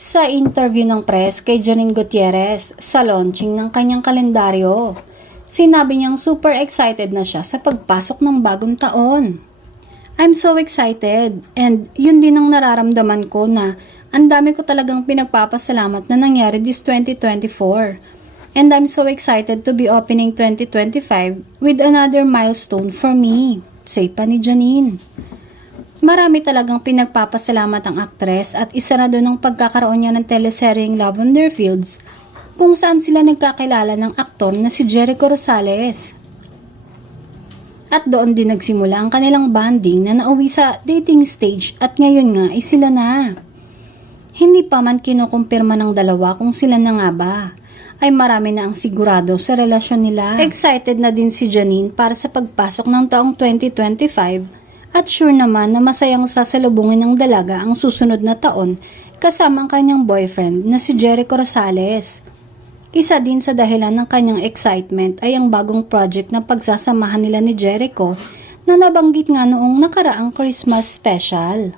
Sa interview ng press kay Janine Gutierrez sa launching ng kanyang kalendaryo, sinabi niyang super excited na siya sa pagpasok ng bagong taon. I'm so excited and yun din ang nararamdaman ko na ang dami ko talagang pinagpapasalamat na nangyari this 2024. And I'm so excited to be opening 2025 with another milestone for me, say pa ni Janine. Marami talagang pinagpapasalamat ang aktres at isa na doon ang pagkakaroon niya ng teleseryeng Lavender Fields kung saan sila nagkakilala ng aktor na si Jericho Rosales. At doon din nagsimula ang kanilang bonding na nauwi sa dating stage at ngayon nga ay sila na. Hindi pa man kinukumpirma ng dalawa kung sila na nga ba, ay marami na ang sigurado sa relasyon nila. Excited na din si Janine para sa pagpasok ng taong 2025 at sure naman na masayang sasalubungin ng dalaga ang susunod na taon kasama ang kanyang boyfriend na si Jericho Rosales. Isa din sa dahilan ng kanyang excitement ay ang bagong project na pagsasamahan nila ni Jericho na nabanggit nga noong nakaraang Christmas special.